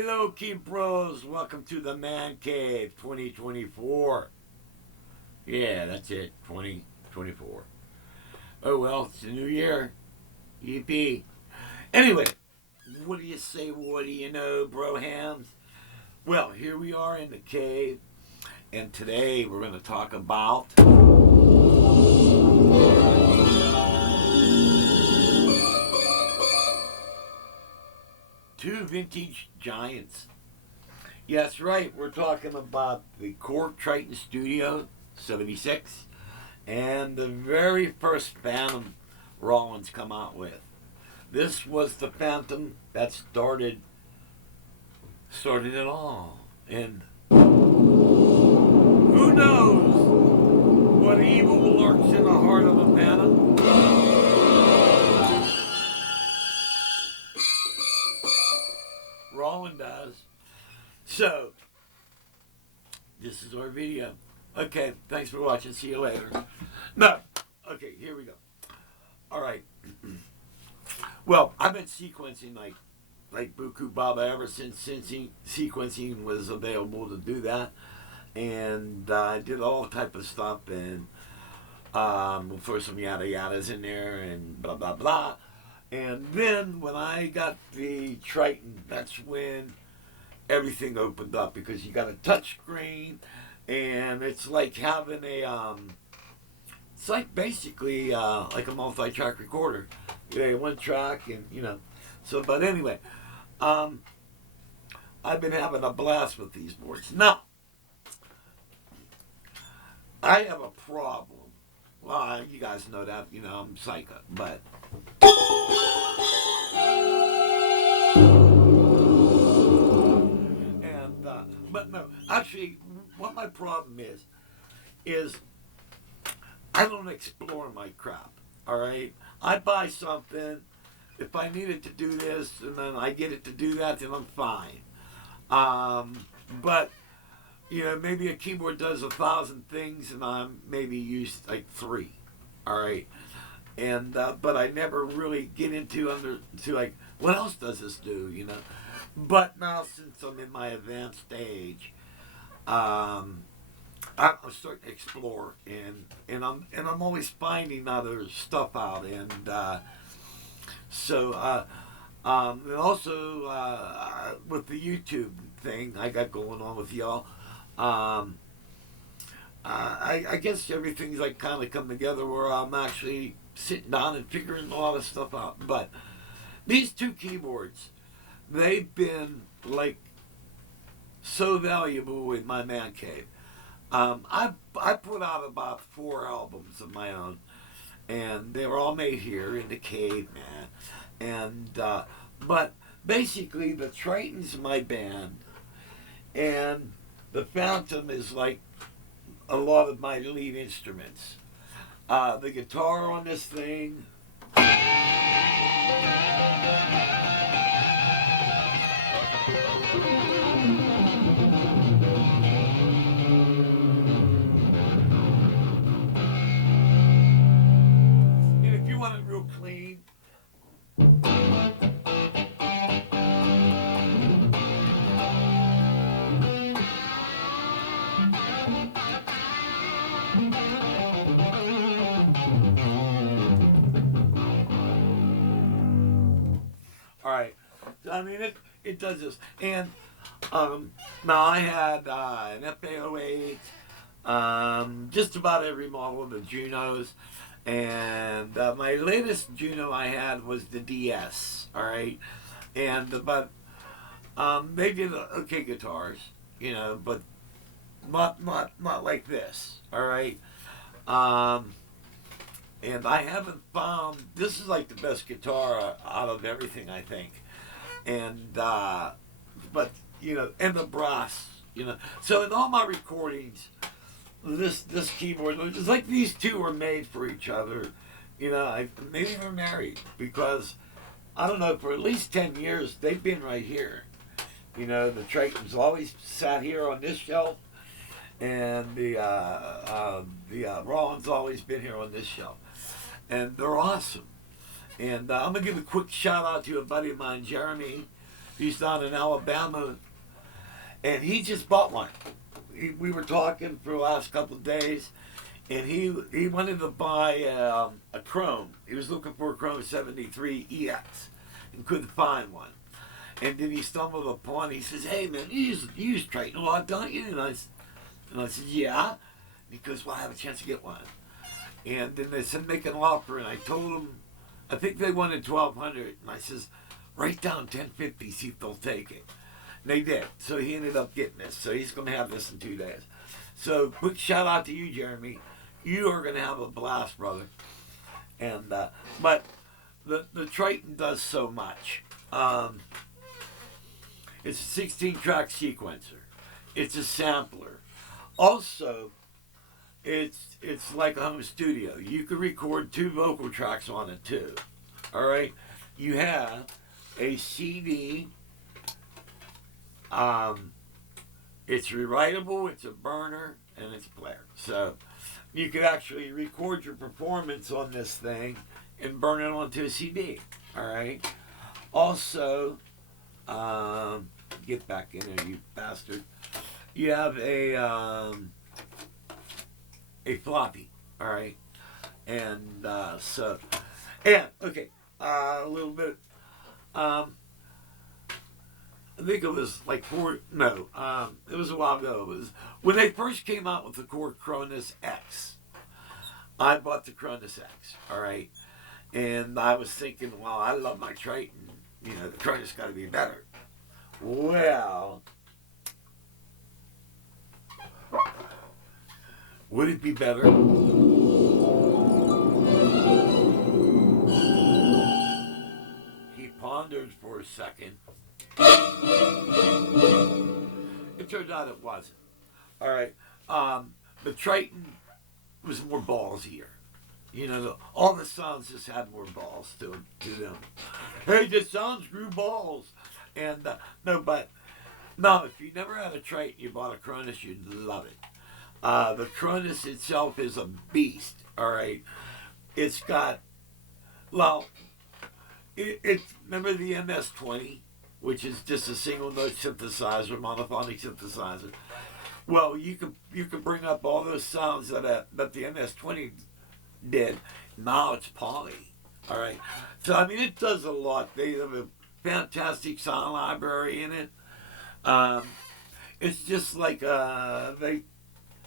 Hello, Key Bros. Welcome to the Man Cave 2024. Yeah, that's it, 2024. Oh, well, it's a new year. Yippee. Anyway, what do you say? What do you know, bro hams? Well, here we are in the cave, and today we're going to talk about two vintage giants. Yeah, that's right. We're talking about the Korg Triton Studio 76 and the very first Phantom Roland's come out with. This was the Phantom that started it all. And who knows what evil lurks in the heart of a Phantom? Roland does. So, this is our video. Okay, thanks for watching. See you later. No. Okay, here we go. All right. Well, I've been sequencing like Buku Baba ever since sequencing was available to do that, and I did all type of stuff, and we'll throw some yada yadas in there and blah blah blah, and then when I got the Triton, that's when everything opened up because you got a touch screen, and it's like having a it's like basically like a multi-track recorder. Yeah, one track, and So, but anyway, I've been having a blast with these boards. Now, I have a problem. Well, you guys know that. I'm psycho, but but no, actually, what my problem is I don't explore my crap. All right, I buy something. If I need it to do this, and then I get it to do that, then I'm fine. But maybe a keyboard does 1,000 things, and I'm maybe used like 3. All right, and but I never really get into like what else does this do? But now since I'm in my advanced stage, I'm starting to explore, and I'm always finding other stuff out, and and also with the YouTube thing I got going on with y'all, I guess everything's like kind of come together where I'm actually sitting down and figuring a lot of stuff out. But these two keyboards, they've been like so valuable in my man cave. I put out about 4 albums of my own, and they were all made here in the cave, man. And but basically, the Triton's my band, and the Phantom is like a lot of my lead instruments. The guitar on this thing. Real clean. All right. I mean, it does this. And now I had an FA08, just about every model of the Junos. And my latest Juno I had was the DS, all right, but they did okay guitars, but not like this, all right. And I haven't found this is like the best guitar out of everything, I think, and but and the brass, so in all my recordings. This keyboard, it's like these two were made for each other. Maybe they're married because I don't know, for at least 10 years they've been right here. The Triton's always sat here on this shelf, and the Roland's always been here on this shelf, and they're awesome. And I'm gonna give a quick shout out to a buddy of mine, Jeremy, He's down in Alabama, and he just bought one. We were talking for the last couple of days, and he wanted to buy a Chrome. He was looking for a Chrome 73 EX and couldn't find one. And then he stumbled upon. He says, "Hey man, you use Triton a lot, don't you?" And I said, "Yeah." And he goes, "Well, I have a chance to get one." And then they said, "Make an offer," and I told them, I think they wanted 1,200, and I says, "Write down 1050, see if they'll take it." And they did. So he ended up getting this. So he's going to have this in 2 days. So quick shout out to you, Jeremy. You are going to have a blast, brother. And but the Triton does so much. It's a 16-track sequencer. It's a sampler. Also, it's like a home studio. You can record 2 vocal tracks on it too. All right. You have a CD. It's rewritable. It's a burner, and it's a player. So you could actually record your performance on this thing and burn it onto a CD. All right. Also, get back in there, you bastard. You have a floppy, all right, and okay, a little bit. I think it was like it was a while ago. It was when they first came out with the Korg Kronos X. I bought the Kronos X, all right, and I was thinking, well, I love my Triton. You know, the Kronos got to be better. Well, would it be better? He pondered for a second. It turned out it wasn't. All right. The Triton was more ballsier. You know, all the sounds just had more balls to them. Hey, the sounds grew balls. And but if you never had a Triton, you bought a Kronos, you'd love it. The Kronos itself is a beast. All right, it's got it's remember the MS-20, which is just a single note synthesizer, monophonic synthesizer. Well, you could bring up all those sounds that the MS-20 did. Now it's poly. All right, so I mean it does a lot. They have a fantastic sound library in it. It's just like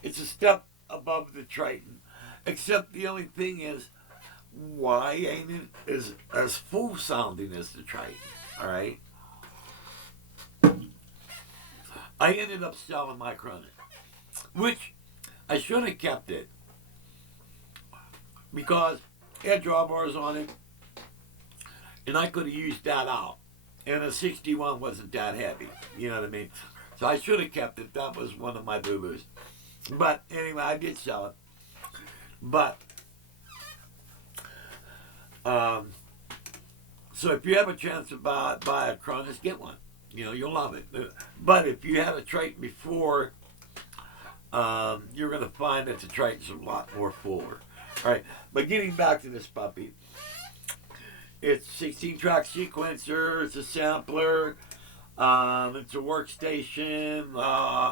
it's a step above the Triton, except the only thing is, why ain't it as full sounding as the Triton? All right. I ended up selling my Kronos, which I should have kept it because it had drawbars on it, and I could have used that out. And a 61 wasn't that heavy, you know what I mean? So I should have kept it. That was one of my boo-boos. But anyway, I did sell it. But, so if you have a chance to buy a Kronos, get one. You know, you'll love it. But if you had a Triton before, you're going to find that the Triton's a lot more fuller. All right, but getting back to this puppy, it's a 16-track sequencer, it's a sampler, it's a workstation,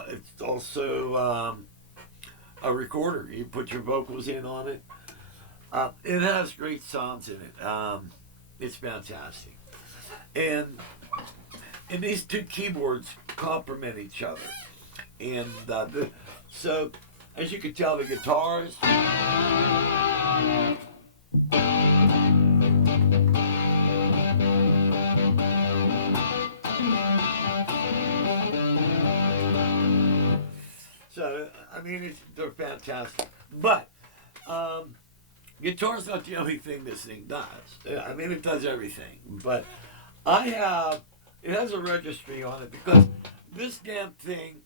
it's also a recorder. You put your vocals in on it. It has great sounds in it. It's fantastic. And these 2 keyboards complement each other. And so, as you can tell, the guitars... So, I mean, they're fantastic. But, guitar's not the only thing this thing does. I mean, it does everything. But it has a registry on it because this damn thing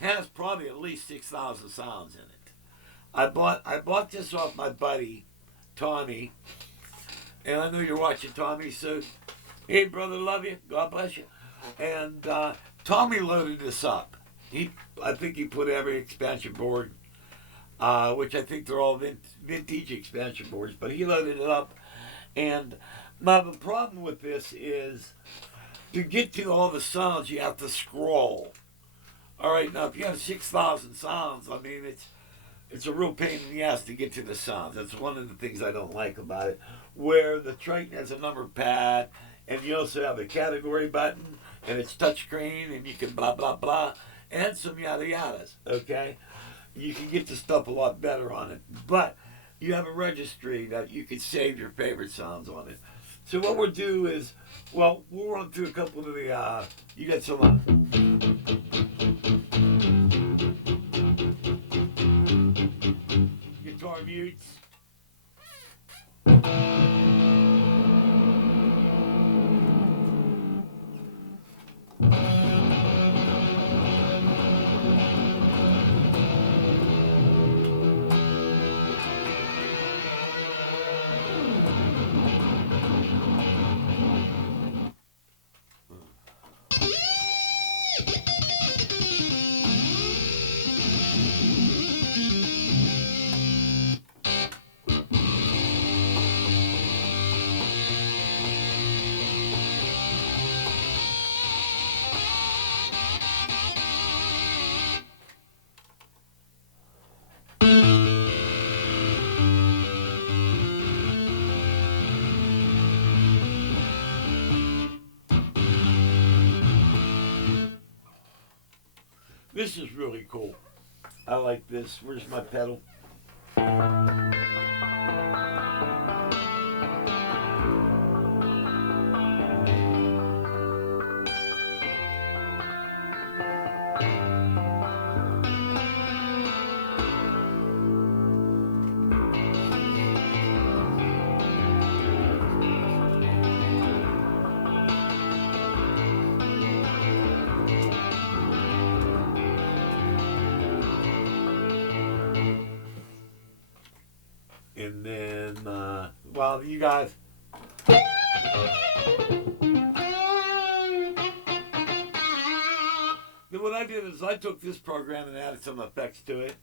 has probably at least 6,000 sounds in it. I bought this off my buddy, Tommy. And I know you're watching, Tommy, so, hey, brother, love you. God bless you. And Tommy loaded this up. I think he put every expansion board, which I think they're all vintage expansion boards, but he loaded it up. And now the problem with this is to get to all the sounds, you have to scroll. All right, now if you have 6,000 sounds, I mean, it's a real pain in the ass to get to the sounds. That's one of the things I don't like about it. Where the Triton has a number pad, and you also have a category button, and it's touchscreen, and you can blah, blah, blah, and some yada yadas, okay? You can get the stuff a lot better on it. But you have a registry that you can save your favorite sounds on it. So what we'll do is, well, we'll run through a couple of the, you got some, guitar mutes. This is really cool. I like this. Where's my pedal? And then, well, you guys. Then what I did is I took this program and added some effects to it.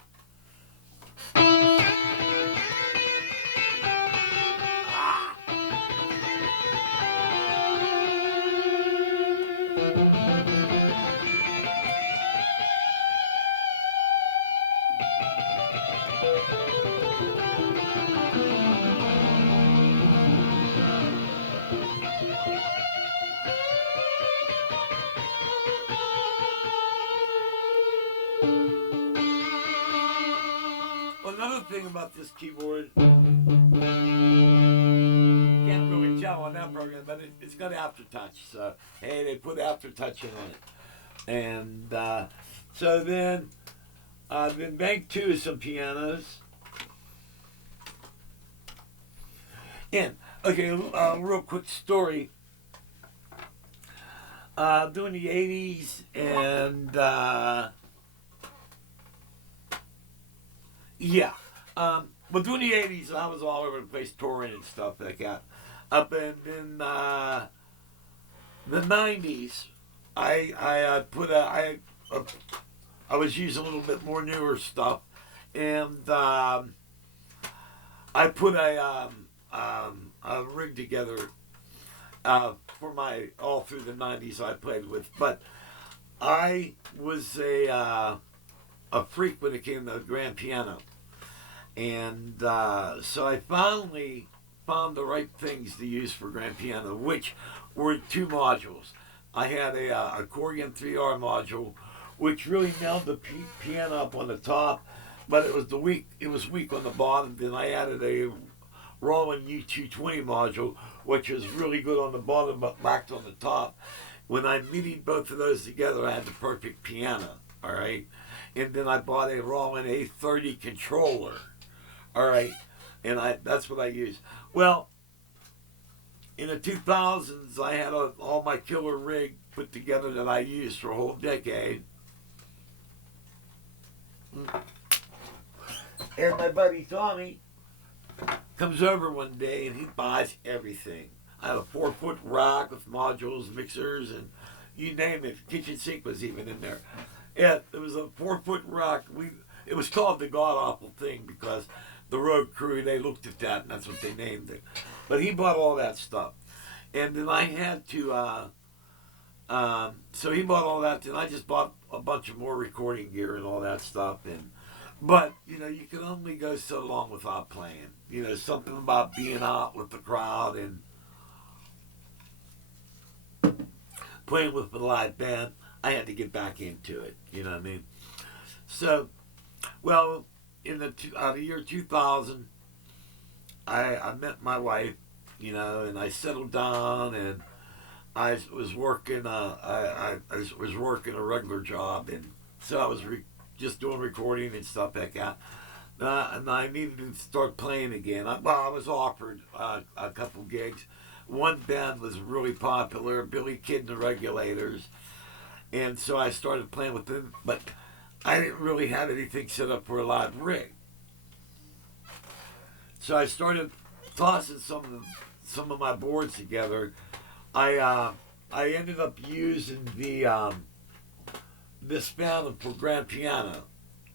Another thing about this keyboard, can't really tell on that program, but it's got aftertouch. So, hey, they put aftertouch in on it. And so then bank 2 is some pianos. And, okay, real quick story. During the 80s and yeah. But during the 80s, I was all over the place touring and stuff like that. Up in the 90s, I was using a little bit more newer stuff, and I put a rig together for my all through the 90s I played with. But I was a freak when it came to grand piano. And so I finally found the right things to use for grand piano, which were 2 modules. I had a Korg 3R module, which really nailed the piano up on the top, but it was weak on the bottom. Then I added a Roland U220 module, which was really good on the bottom but lacked on the top. When I MIDI'd both of those together, I had the perfect piano. All right, and then I bought a Roland A30 controller. All right, and that's what I use. Well, in the 2000s, I had all my killer rig put together that I used for a whole decade. And my buddy Tommy comes over one day and he buys everything. I had a 4-foot rack with modules, mixers, and you name it. Kitchen sink was even in there. Yeah, it was a 4-foot rack. It was called the God Awful Thing because the road crew, they looked at that and that's what they named it. But he bought all that stuff. And then I had to So he bought all that, and I just bought a bunch of more recording gear and all that stuff. But you know, you can only go so long without playing. You know, something about being out with the crowd and playing with the live band. I had to get back into it. You know what I mean? So, well, in the year 2000, I met my wife. You know, and I settled down and I was working. I was working a regular job, and so I was just doing recording and stuff like that. And I needed to start playing again. I was offered a couple gigs. One band was really popular, Billy Kid and the Regulators, and so I started playing with them. But I didn't really have anything set up for a live rig, so I started tossing some of my boards together. I ended up using the this Phantom for grand piano,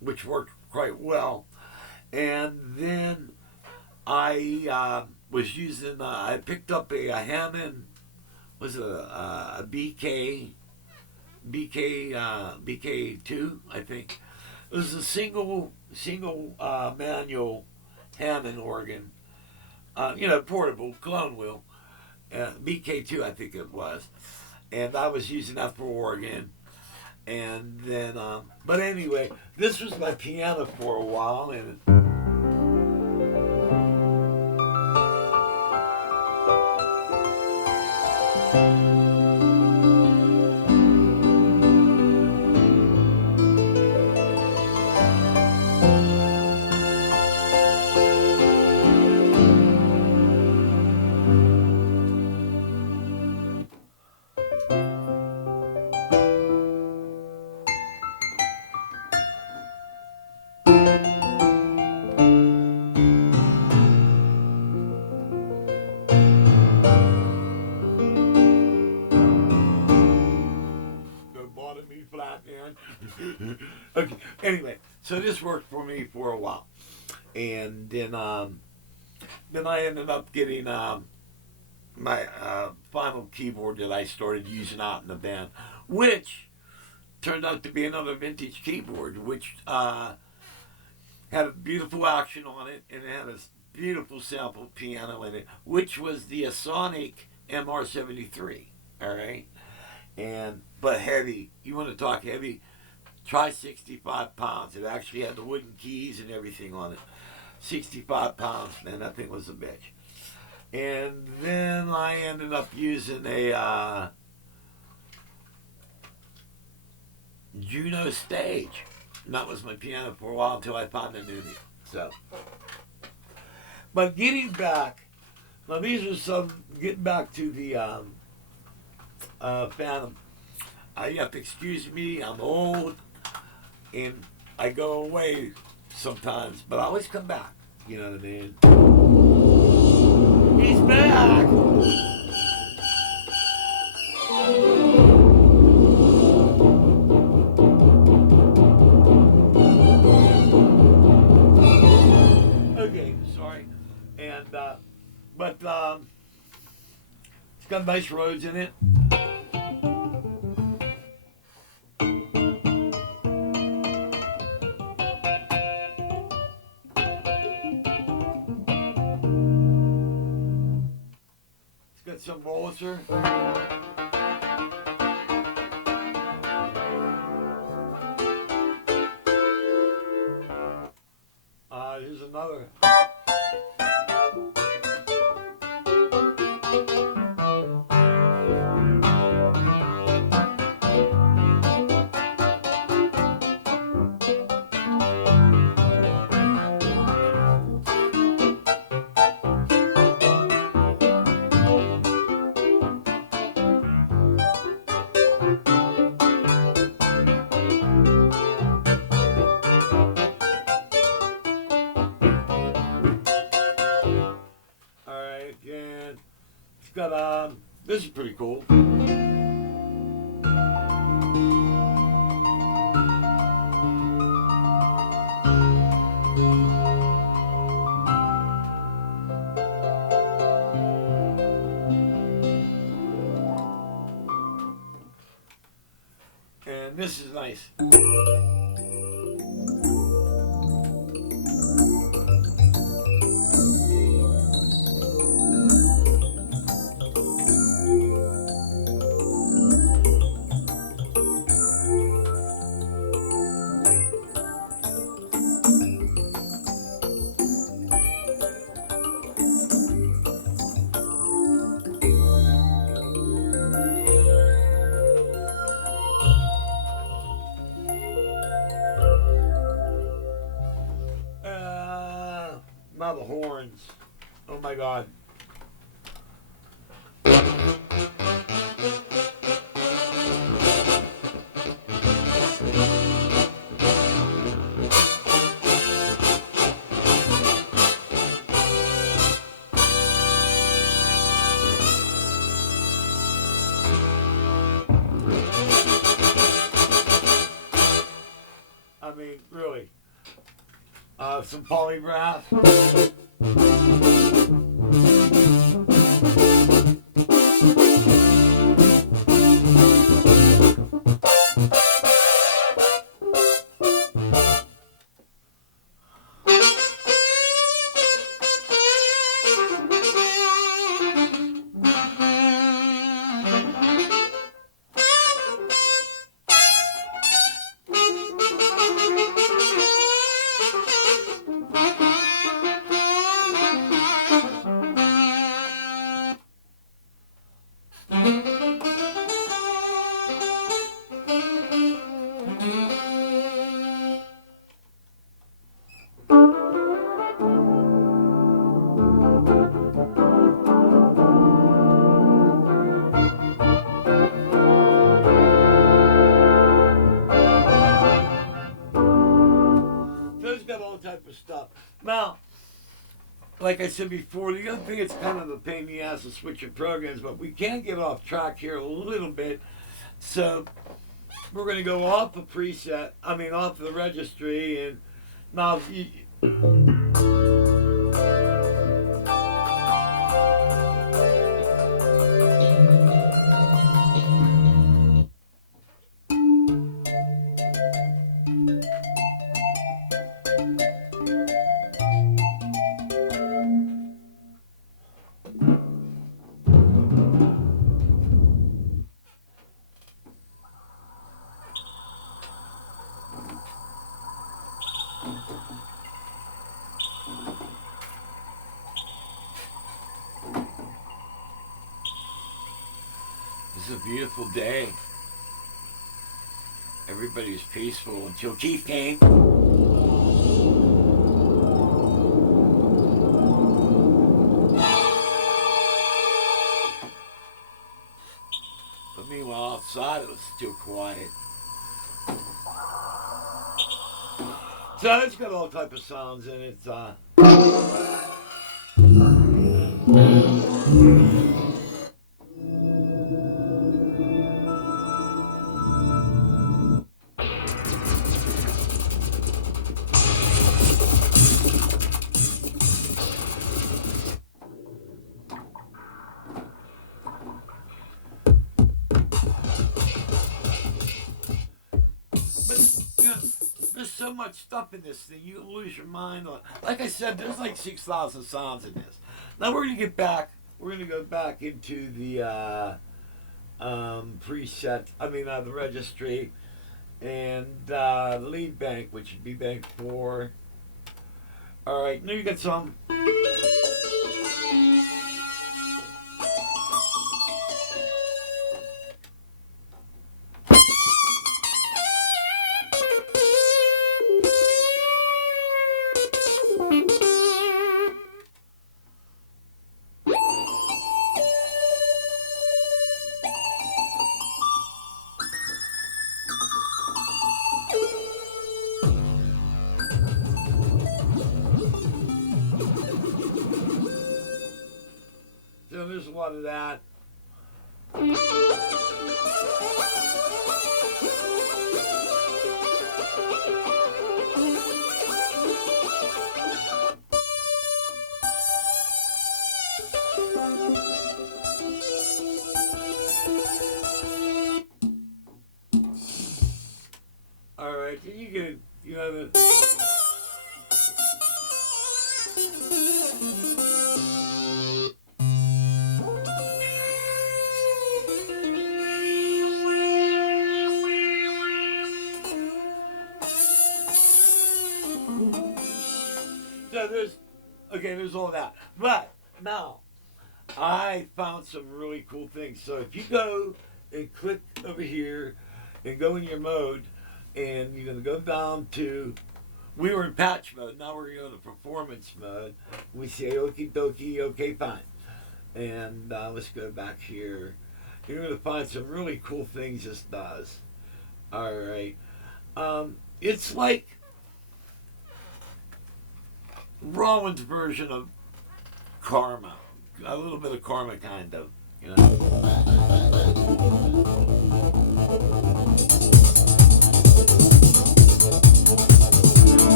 which worked quite well. And then I was using. I picked up a Hammond. Was it a BK2? I think it was a single manual Hammond organ. You know, portable clone wheel. BK2, I think it was, and I was using that for organ. And then, but anyway, this was my piano for a while, and no bottom me flat, man. Okay. Anyway, so this worked for me for a while, and then I ended up getting my final keyboard that I started using out in the band, which turned out to be another vintage keyboard, which had a beautiful action on it and it had a beautiful sample piano in it, which was the Sonic MR73. All right, and but heavy. You want to talk heavy? Try 65 pounds. It actually had the wooden keys and everything on it. 65 pounds, man, that thing was a bitch. And then I ended up using a Juno Stage. And that was my piano for a while until I found a new one. So, but getting back, now these are some, getting back to the Phantom. You have to excuse me, I'm old, and I go away sometimes, but I always come back. You know what I mean? He's back! Okay, sorry. And, but, it's got nice roads in it. Some Bolitzer. Here's another. And it's got this is pretty cool. And this is nice. Now the horns. Oh my God. I mean, really. Some polygraph. Those got all type of stuff. Now, like I said before, the other thing, it's kind of a pain in the ass to switch your programs, but we can get off track here a little bit. So we're going to go off the preset, off the registry, and now this is a beautiful day. Everybody was peaceful until Keith came. But meanwhile, outside it was still quiet. So it's got all type of sounds in it. There's so much stuff in this thing, you lose your mind on. Like I said, there's like 6,000 sounds in this. Now we're gonna get back. We're gonna go back into the preset. The registry and the lead bank, which would be bank 4. All right, now you got some. So there's a lot of that. you can, you know, so there's all that. But now, I found some really cool things. So if you go and click over here and go in your mode, and you're going to go down to, we were in patch mode, now we're going to performance mode. We say okie dokie, okay, fine. And let's go back here. You're going to find some really cool things this does. All right. It's like Roland's version of Karma. A little bit of Karma, kind of. You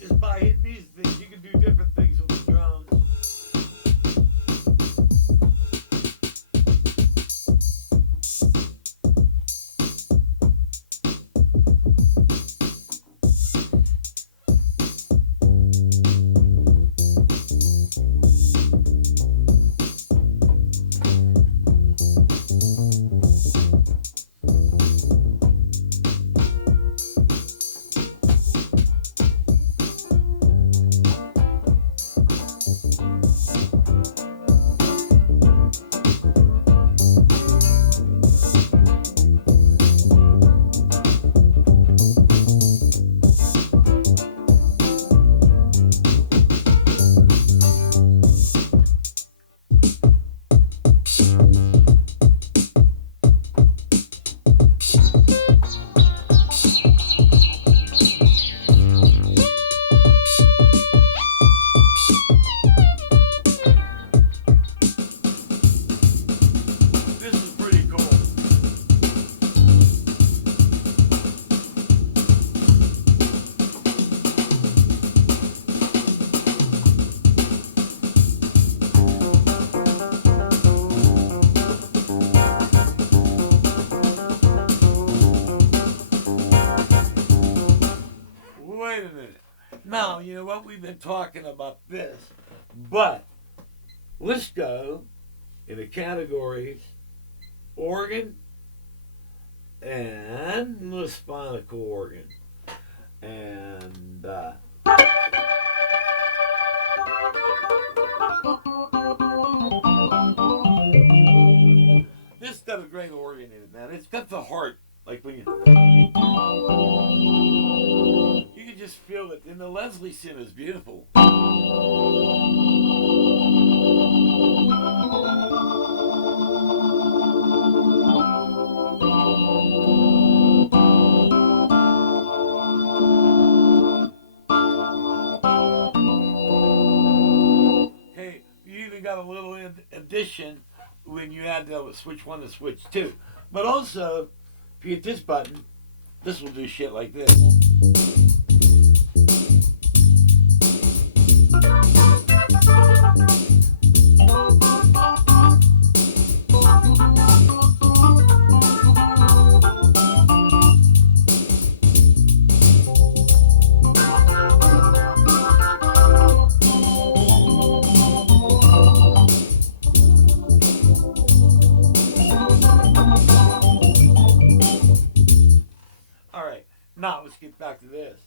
just by hitting these things, you can do different things with the drums. This is pretty cool. Wait a minute. Now, you know what? We've been talking about this, but let's go in the categories organ and let's find a cool organ. And this got a great organ in it, man. It's got the heart, like when you can just feel it. And the Leslie Sin is beautiful. Hey, you even got a little addition when you add switch 1 to switch 2. But also, if you hit this button, this will do shit like this. All right, now let's get back to this.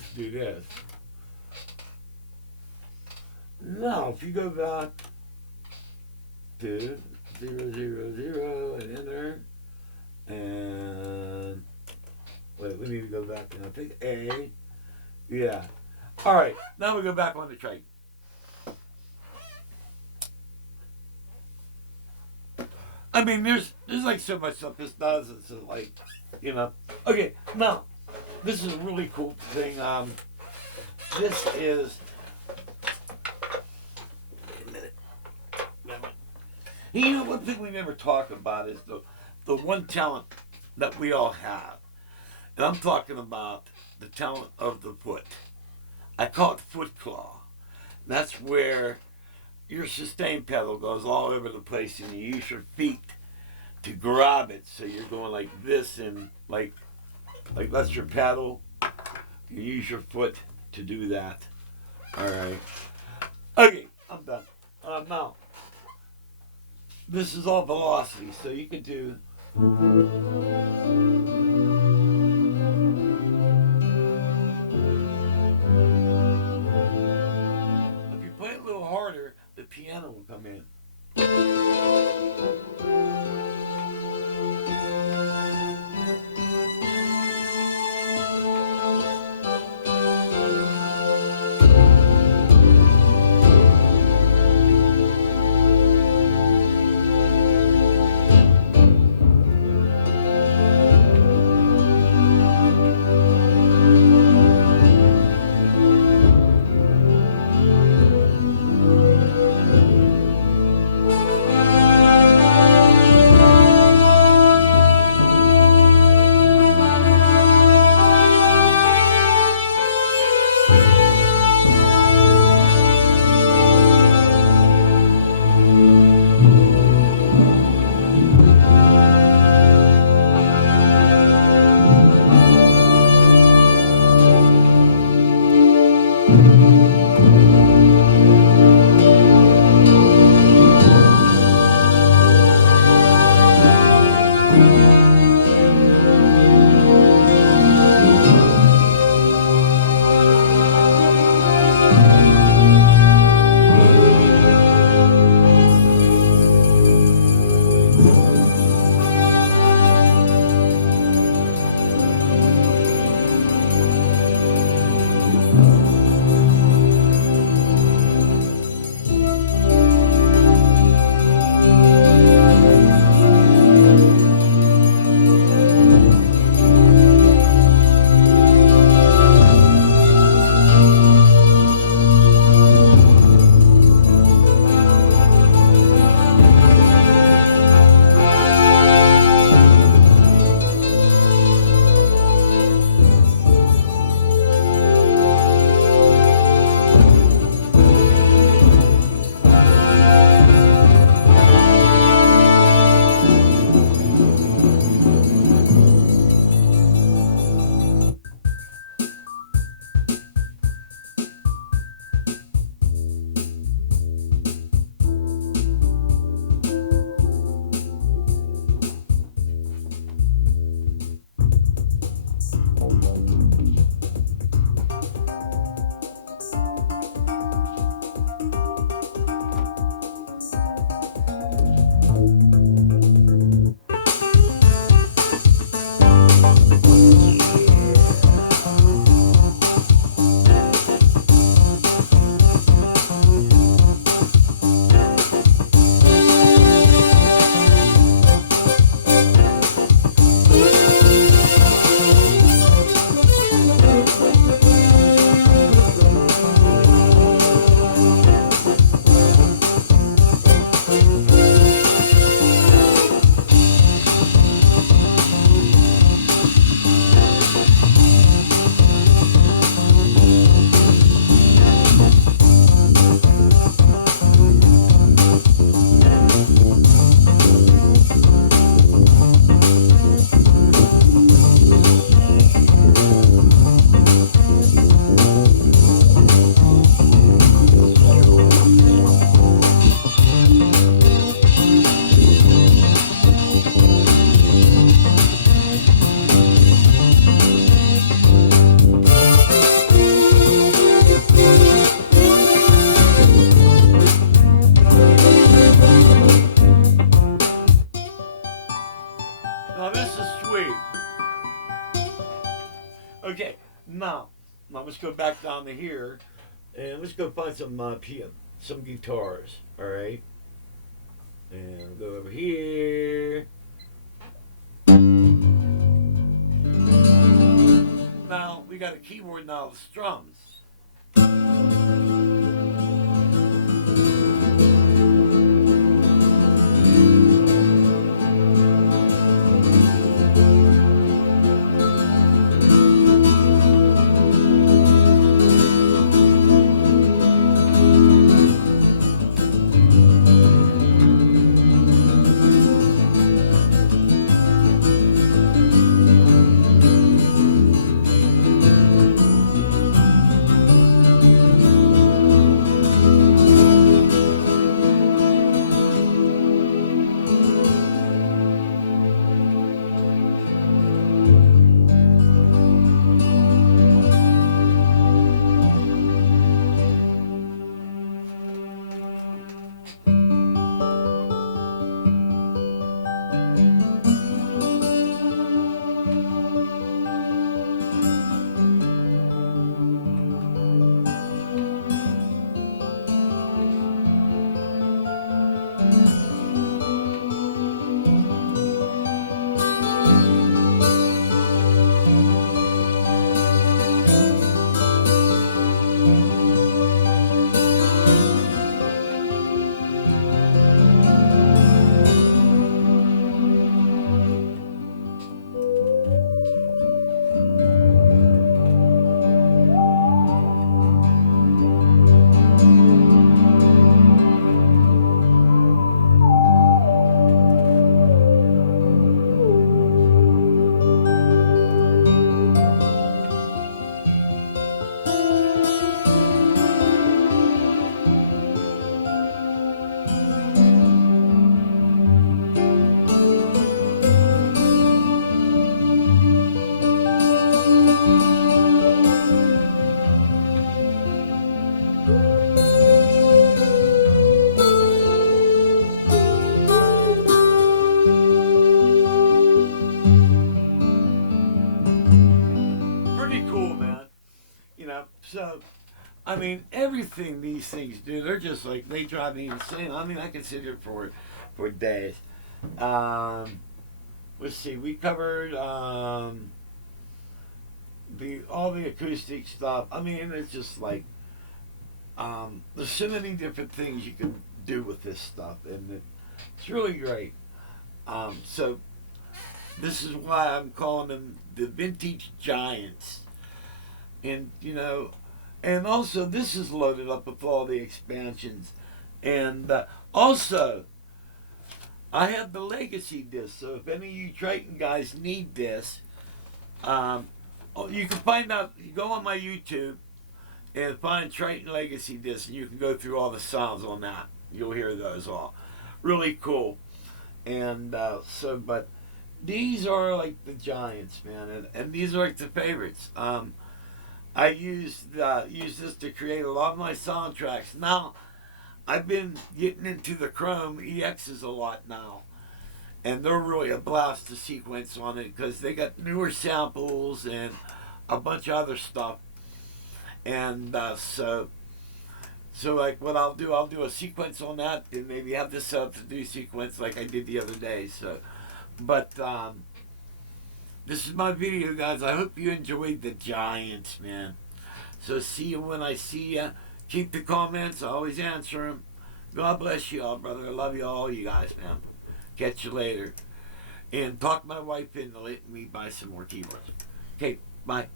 let's do this. Now, if you go back to 000 and enter, and wait, we need to go back and I think A. Yeah. All right. Now we go back on the Triton. I mean, there's like so much stuff this does. It's like, you know. Okay. Now, this is a really cool thing. This is. Wait a minute. You know, one thing we never talk about is the one talent that we all have. And I'm talking about the talent of the foot. I call it foot claw. And that's where your sustain pedal goes all over the place and you use your feet to grab it. So you're going like this and like that's your pedal. You use your foot to do that. Alright. Okay, I'm done. Now, this is all velocity, so you can do. If you play it a little harder, the piano will come in. Okay, now let's go back down to here, and let's go find some guitars. All right, and we'll go over here. Now we got a keyboard now with strums. pretty cool, man. You know, so I mean, everything these things do, they're just like, they drive me insane. I mean, I can sit here for days. Um, let's see, we covered the all the acoustic stuff. I mean, it's just like there's so many different things you can do with this stuff, and it's really great. So this is why I'm calling them the vintage giants, and you know, and also this is loaded up with all the expansions, and also I have the legacy disc. So if any of you Triton guys need this, um, you can find out. You go on my YouTube and find Triton Legacy disc, and you can go through all the sounds on that. You'll hear those all. Really cool. And but these are like the giants, man, and these are like the favorites. I used this to create a lot of my soundtracks. Now, I've been getting into the Chrome EXs a lot now, and they're really a blast to sequence on it because they got newer samples and a bunch of other stuff. And so like what I'll do a sequence on that, and maybe have this set up to do sequence like I did the other day. So, but this is my video, guys. I hope you enjoyed the Giants, man. So see you when I see you. Keep the comments. I always answer them. God bless you all, brother. I love you all, you guys, man. Catch you later. And talk my wife into letting me buy some more keyboards. Okay, bye.